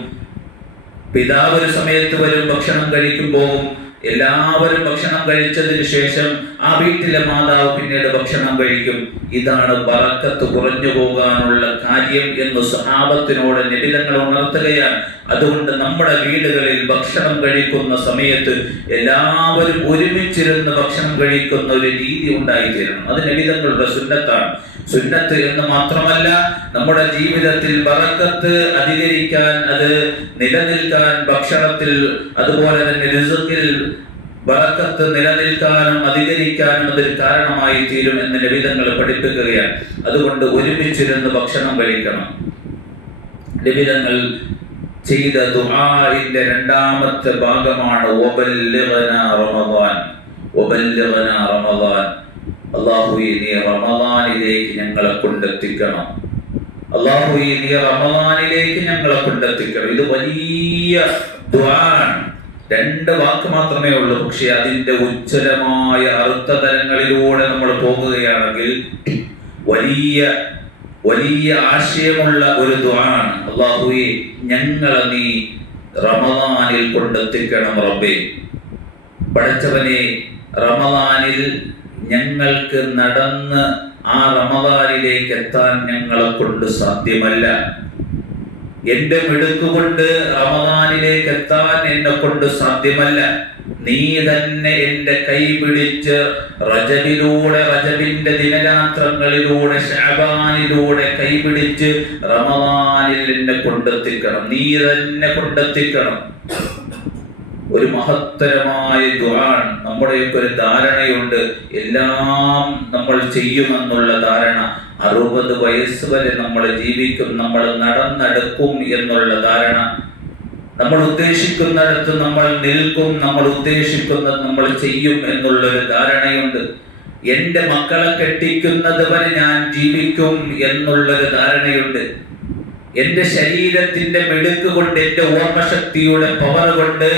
പിതാവ് ഒരു സമയത്ത് വരും, ഭക്ഷണം കഴിക്കും പോകും. എല്ലാവരും ഭക്ഷണം കഴിച്ചതിന് ശേഷം ആ വീട്ടിലെ മാതാവ് പിന്നീട് ഭക്ഷണം കഴിക്കും. ഇതാണ് ബറക്കത്ത് കുറഞ്ഞു പോകാനുള്ള കാര്യം എന്ന് സ്വഹാബത്തിനോട് നബി തങ്ങൾ ഉണർത്തുകയാണ്. അതുകൊണ്ട് നമ്മുടെ വീടുകളിൽ ഭക്ഷണം കഴിക്കുന്ന സമയത്ത് എല്ലാവരും ഒരുമിച്ചിരുന്ന് ഭക്ഷണം കഴിക്കുന്ന ഒരു രീതി ഉണ്ടായിത്തീരണം. അത് നബി തങ്ങളുടെ സുന്നത്താണ്. സുന്നത്ത് എന്ന് മാത്രമല്ല, നമ്മുടെ ജീവിതത്തിൽ ബറക്കത്ത് അധികരിക്കാൻ, അത് നിലനിൽക്കാൻ, ഭക്ഷണത്തിൽ അതുപോലെ തന്നെ റിസ്ഖിൽ ബറക്കത്ത് നിലനിൽക്കാനും അധികരിക്കാനും അതൊരു കാരണമായി തീരും എന്ന് നബി തങ്ങൾ പഠിപ്പിക്കുകയാണ്. അതുകൊണ്ട് ഒരുമിച്ചിരുന്ന് ഭക്ഷണം കഴിക്കണം. നബി തങ്ങൾ ചെയ്ത ദുആഇന്റെ രണ്ടാമത്തെ ഭാഗമാണ് വബല്ലിഗ്നാ റമദാൻ. വബല്ലിഗ്നാ റമദാൻ. അല്ലാഹുവേ, നീ റമദാനിലേക്ക് ഞങ്ങളെ കൊണ്ടെത്തിക്കണം. അല്ലാഹുവേ, നീ റമദാനിലേക്ക് ഞങ്ങളെ കൊണ്ടെത്തിക്കണം. ഇത് വലിയ ദുആണ്. 2 വാക്ക് മാത്രമേ ഉള്ളൂ. പക്ഷെ അതിന്റെ ഉജ്ജ്വലമായ അർത്ഥതലങ്ങളിലൂടെ നമ്മൾ പോകുകയാണെങ്കിൽ വലിയ ആശയമുള്ള ഒരു ദുആണ്. അല്ലാഹുവേ, ഞങ്ങളെ നീ റമദാനിൽ കൊണ്ടെത്തിക്കണം റബ്ബേ. പടച്ചവനെ, റമദാനിൽ ഞങ്ങൾക്ക് നടന്ന് ആ റമദാനിലേക്ക് എത്താൻ ഞങ്ങളെ കൊണ്ട് സാധ്യമല്ല. എന്റെ മിടുക്കുകൊണ്ട് റമദാനിലേക്ക് എത്താൻ എന്നെ കൊണ്ട് സാധ്യമല്ല. നീ തന്നെ എന്റെ കൈ പിടിച്ച് റജബിന്റെ ദിനരാത്രങ്ങളിലൂടെ, ശഅബാനിലൂടെ കൈപിടിച്ച് റമദാനിൽ എന്നെ കൊണ്ടെത്തിക്കണം. നീ തന്നെ കൊണ്ടെത്തിക്കണം. ഒരു മഹത്തരമായ ദുആണ്. നമ്മുടെയൊക്കെ ഒരു ധാരണയുണ്ട്, എല്ലാം നമ്മൾ ചെയ്യുമെന്നുള്ള ധാരണ. 60 വയസ്സ് വരെ നമ്മൾ ജീവിക്കും, നമ്മൾ നടന്നെടുക്കും എന്നുള്ള ധാരണ. നമ്മൾ ഉദ്ദേശിക്കുന്നിടത്ത് നമ്മൾ നിൽക്കും, നമ്മൾ ഉദ്ദേശിക്കുന്നത് നമ്മൾ ചെയ്യും എന്നുള്ളൊരു ധാരണയുണ്ട്. എൻ്റെ മക്കളെ കെട്ടിക്കുന്നത് വരെ ഞാൻ ജീവിക്കും എന്നുള്ളൊരു ധാരണയുണ്ട്. എൻ്റെ ശരീരത്തിന്റെ മിടുക്ക് കൊണ്ട്, എൻ്റെ ഓർമ്മശക്തിയുടെ പവർ കൊണ്ട്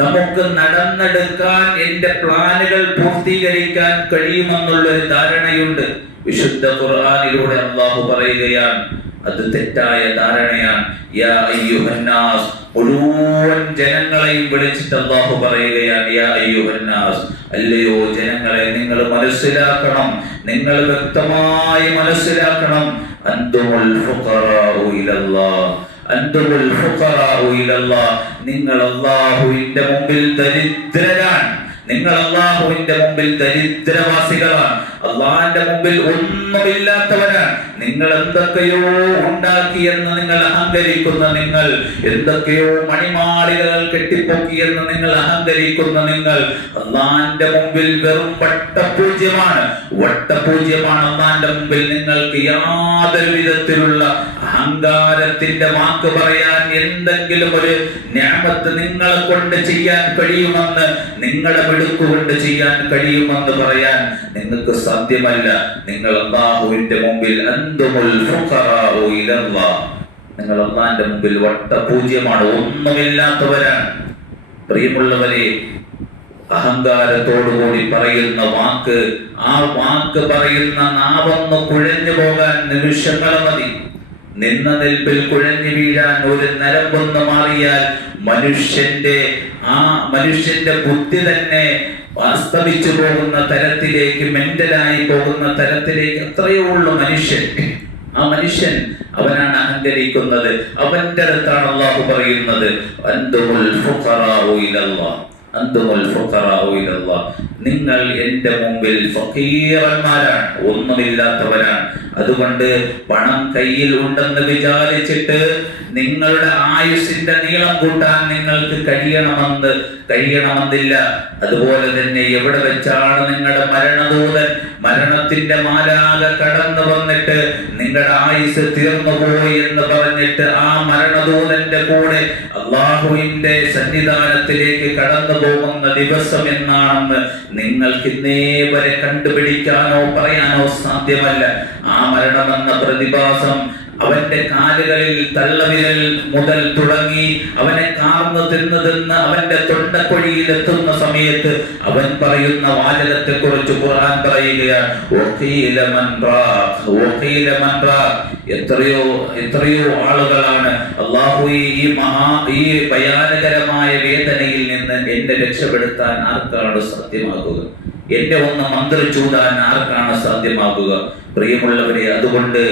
നമുക്ക് നടന്നെടുക്കാൻ, എൻ്റെ പ്ലാനുകൾ പൂർത്തീകരിക്കാൻ കഴിയുമെന്നുള്ളൊരു ധാരണയുണ്ട്. വിശുദ്ധ ഖുർആനിലൂടെ അല്ലാഹു പറയുകയാണ്, അത് തെറ്റായ ധാരണയാണ്. യാ അയ്യുഹന്നാസ്, മുഴുവൻ ജനങ്ങളെയും വിളിച്ചിട്ട് അല്ലാഹു പറയുകയാണ്, യാ അയ്യുഹന്നാസ്, അല്ലയോ ജനങ്ങളെ, നിങ്ങൾ മനസ്സിലാക്കണം, നിങ്ങൾ വ്യക്തമായി മനസ്സിലാക്കണം. അൻതുമുൽ ഫുഖറാഉ ഇലല്ലാഹ്, അൻതുമുൽ ഫുഖറാഉ ഇലല്ലാഹ്, നിങ്ങൾ അല്ലാഹുവിന്റെ മുമ്പിൽ ദരിദ്രരാണ്. നിങ്ങൾ അല്ലാഹുവിന്റെ മുമ്പിൽ ദരിദ്രവാസികളാണ്. അല്ലാഹുവിന്റെ മുമ്പിൽ ഒന്നുമില്ലാത്തവരാണ്. നിങ്ങൾ എന്തൊക്കെയോ ഉണ്ടാക്കിയെന്ന് നിങ്ങൾ അഹങ്കരിക്കുന്ന നിങ്ങൾ, എന്തൊക്കെയോ മണിമാളികകൾ കെട്ടിപ്പൊക്കിയെന്ന് നിങ്ങൾ അഹങ്കരിക്കുന്ന നിങ്ങൾ, അല്ലാഹുവിന്റെ മുമ്പിൽ വെറും വട്ടപൂജ്യമാണ്. അല്ലാഹുവിന്റെ മുമ്പിൽ നിങ്ങൾക്ക് യാതൊരു വിധത്തിലുള്ള അഹങ്കാരത്തിന്റെ വാക്ക് പറയാൻ, എന്തെങ്കിലും ഒരു നിഅമത്ത് നിങ്ങളെ കൊണ്ട് ചെയ്യാൻ കഴിയുമെന്ന്, നിങ്ങളുടെ മിടുക്കുകൊണ്ട് ചെയ്യാൻ കഴിയുമെന്ന് പറയാൻ നിങ്ങൾക്ക് സാധ്യമല്ല. നിങ്ങൾ അല്ലാഹുവിന്റെ മുമ്പിൽ അൻതുമുൽ ഫുഖറാഉ ഇലല്ലാഹ്, നിങ്ങൾ അല്ലാഹുവിന്റെ മുമ്പിൽ വട്ടപൂജ്യമാണ്, ഒന്നുമില്ലാത്തവരാണ്. പ്രിയമുള്ളവരെ, അഹങ്കാരത്തോടുകൂടി പറയുന്ന വാക്ക്, ആ വാക്ക് പറയുന്ന നാവൊന്ന് കുഴഞ്ഞു പോകാൻ നിമിഷങ്ങൾ മതി. നിന്ന നിൽപ്പിൽ കുഴഞ്ഞു വീഴാൻ ഒരു നരമ്പൊന്ന് മാറിയാൽ മനുഷ്യന്റെ ബുദ്ധി തന്നെ അസ്തമിച്ചു പോകുന്ന തരത്തിലേക്ക്, മെന്റലായി പോകുന്ന തരത്തിലേക്ക് എത്രയോ ഉള്ളു മനുഷ്യൻ. ആ മനുഷ്യൻ, അവനാണ് അഹങ്കരിക്കുന്നത്. അവന്റെ അടുത്താണ് അല്ലാഹു പറയുന്നത്, അൻതുമുൽ ഫുഖറാഉ ഇലല്ലാഹ്, അൻതുമുൽ ഫുഖറാഉ ഇലല്ലാഹ്, നിങ്ങൾ എൻ്റെ മുമ്പിൽ ഫഖീറന്മാരാണ്, ഒന്നുമില്ലാത്തവരാണ്. അതുകൊണ്ട് പണം കയ്യിൽ ഉണ്ടെന്ന് വിചാരിച്ചിട്ട് നിങ്ങളുടെ ആയുസ്സിന്റെ നീളം കൂട്ടാൻ നിങ്ങൾക്ക് കഴിയണമെന്നില്ല. അതുപോലെ തന്നെ എവിടെ വെച്ചാണ് നിങ്ങളുടെ മരണദൂതൻ, മരണത്തിന്റെ മാലാഖ കടന്നു വന്നിട്ട് നിങ്ങളുടെ ആയുസ് തീർന്നു പോയി എന്ന് പറഞ്ഞിട്ട് ആ മരണദൂതന്റെ കൂടെ അള്ളാഹുവിന്റെ സന്നിധാനത്തിലേക്ക് കടന്നു പോകുന്ന ദിവസം എന്നാണെന്ന് നിങ്ങൾക്ക് ഇന്നേ വരെ കണ്ടുപിടിക്കാനോ പറയാനോ സാധ്യമല്ല. ആ മരണമെന്ന പ്രതിഭാസം അവന്റെ കാലുകളിൽ തള്ളവിരൽ മുതൽ തുടങ്ങി അവനെ കാർന്ന് തിന്ന് അവന്റെ തൊണ്ടക്കൊഴിയിൽ എത്തുന്ന സമയത്ത് അവൻ പറയുന്ന വാചകത്തെ കുറിച്ച് ഖുർആൻ പറയുകയാണ്, എത്രയോ ആളുകളാണ് അല്ലാഹു ഈ ഭയാനകരമായ വേദനയിൽ നിന്ന് എന്നെ രക്ഷപ്പെടുത്താൻ ആർക്കാണ് സാധ്യമാകുക, എന്നെ ഒന്ന് മന്ത്രിച്ചൂടാൻ ആർക്കാണ് സാധ്യമാകുക? പ്രിയമുള്ളവരെ, അതുകൊണ്ട്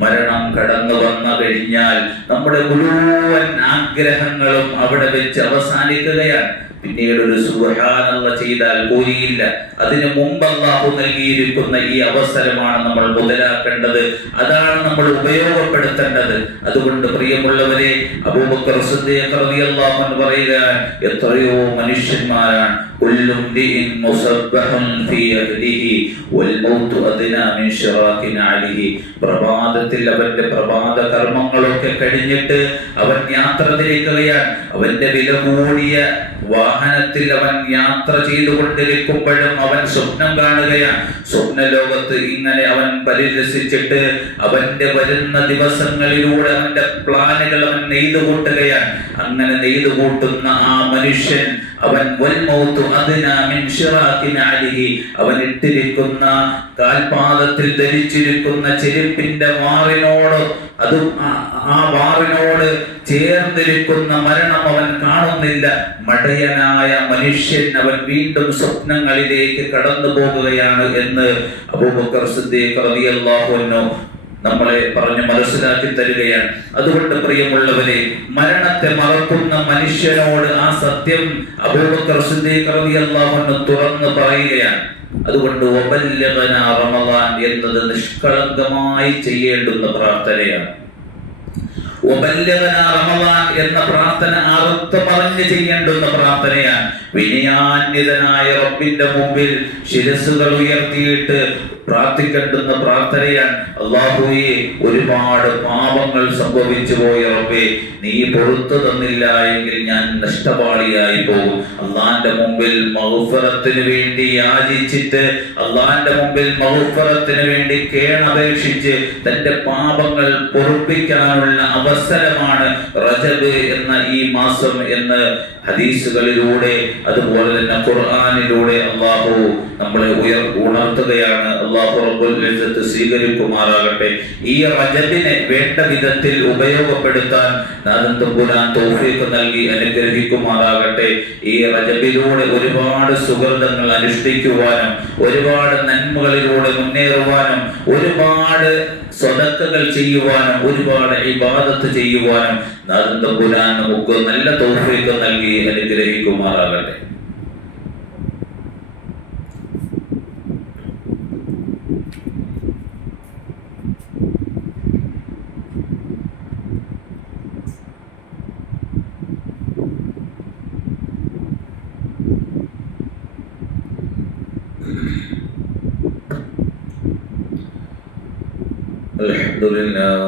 മരണം കടന്നു വന്നു കഴിഞ്ഞാൽ നമ്മുടെ മുഴുവൻ ആഗ്രഹങ്ങളും അവിടെ വെച്ച് അവസാനിക്കുകയാണ്. പിന്നീട് ഒരു സുബ്ഹാനല്ലാഹ് ചെയ്താൽ കൂലിയില്ല. അതിനു മുമ്പ് അല്ലാഹു നൽകിയിരിക്കുന്ന ഈ അവസരമാണ് നമ്മൾ മുതലാക്കേണ്ടത്, അതാണ് നമ്മൾ ഉപയോഗപ്പെടുത്തേണ്ടത്. അതുകൊണ്ട് പ്രിയമുള്ളവരെ, അബൂബക്കർ സിദ്ദീഖ് റളിയല്ലാഹു അൻഹു പറയുക, എത്രയോ മനുഷ്യന്മാരാണ് പ്രഭാതത്തിൽ അവന്റെ പ്രഭാത കർമ്മങ്ങളൊക്കെ കഴിഞ്ഞിട്ട് അവൻ യാത്ര തിരിക്കുകയാണ്. അവന്റെ വില കൂടിയ വാഹനത്തിൽ അവൻ യാത്ര ചെയ്തുകൊണ്ടിരിക്കുമ്പോഴും അവൻ സ്വപ്നം കാണുകയാണ്. സ്വപ്ന ലോകത്ത് ഇങ്ങനെ അവൻ പരിരസിച്ചിട്ട് അവന്റെ വരുന്ന ദിവസങ്ങളിലൂടെ അവന്റെ പ്ലാനുകൾ അവൻ നെയ്തുകൂട്ടുകയാണ്. അങ്ങനെ നെയ്തുകൂട്ടുന്ന ആ മനുഷ്യൻ അവൻ അവൻ ഇട്ടിരിക്കുന്ന കാൽപാദത്തിൽ ധരിച്ചിരിക്കുന്ന ചെരുപ്പിന്റെ വാറിനോട് ആ വാറിനോട് ചേർന്നിരിക്കുന്ന മരണം അവൻ കാണുന്നില്ല. മടയനായ മനുഷ്യൻ അവൻ വീണ്ടും സ്വപ്നങ്ങളിലേക്ക് കടന്നു പോകുകയാണ് എന്ന് അബൂബക്കർ സിദ്ദീഖ് റളിയല്ലാഹു അൻഹു നമ്മളെ പറഞ്ഞു മനസ്സിലാക്കി തരികയാണ്. അതുകൊണ്ട് പ്രിയമുള്ളവരെ, മരണത്തെ മറക്കുന്ന മനുഷ്യനോട് ആ സത്യം അബൂബക്കർ സിദ്ദീഖ് റളിയല്ലാഹു അൻഹു തുറന്നു പറയുകയാണ്. അതുകൊണ്ട് റമളാൻ എന്നത് നിഷ്കളങ്കമായി ചെയ്യേണ്ടുന്ന പ്രാർത്ഥനയാണ്. റമളാൻ എന്ന പ്രാർത്ഥന അർത്ഥമറിഞ്ഞ് ചെയ്യേണ്ടുന്ന പ്രാർത്ഥനയാണ്. വിനയാന്വിതനായ റബ്ബിന്റെ മുമ്പിൽ ശിരസ്സുകൾ ഉയർത്തിയിട്ട് പ്രാർത്ഥിക്കേണ്ടുന്ന പ്രാർത്ഥനയാണ്. അല്ലാഹുവേ, ഒരുപാട് പാപങ്ങൾ സംഭവിച്ചു പോയ റബ്ബേ, നീ പുറത്തു തന്നില്ല എങ്കിൽ ഞാൻ നഷ്ടപാളിയായി പോകും. അള്ളാന്റെ മുമ്പിൽ മഗ്ഫിറത്തിന് വേണ്ടി യാചിച്ചിട്ട്, അള്ളാന്റെ മുമ്പിൽ മഗ്ഫിറത്തിന് വേണ്ടി കേണപേക്ഷിച്ച് തന്റെ പാപങ്ങൾ പൊറുപ്പിക്കാനുള്ള അവസരമാണ് റജബ് എന്ന ഈ മാസം എന്ന് ഹദീസുകളിലൂടെ അതുപോലെ തന്നെ ഖുർആനിലൂടെ അല്ലാഹു നമ്മളെ ഉണർത്തുകയാണ്. അല്ലാഹു റബ്ബുൽ ഇസ്സത്ത് സ്വീകരിക്കുമാറാകട്ടെ. ഈ റജബിനെ വേണ്ട വിധത്തിൽ ഉപയോഗപ്പെടുത്താൻ നാഥൻ തമ്പുരാൻ തൗഫീഖ് നൽകി അനുഗ്രഹിക്കുമാറാകട്ടെ. ഈ റജബിലൂടെ ഒരുപാട് സുഹൃതങ്ങൾ അനുഷ്ഠിക്കുവാനും ഒരുപാട് നന്മകളിലൂടെ മുന്നേറുവാനും ഒരുപാട് സ്വതക്കകൾ ചെയ്യുവാനും ഒരുപാട് ഇബാദത്ത് ചെയ്യുവാനും നാഥൻ തമ്പുരാൻ നമുക്ക് നല്ല തൗഫീഖ് നൽകി അനുഗ്രഹിക്കുമാറാകട്ടെ. അൽഹംദുലില്ലാഹ്.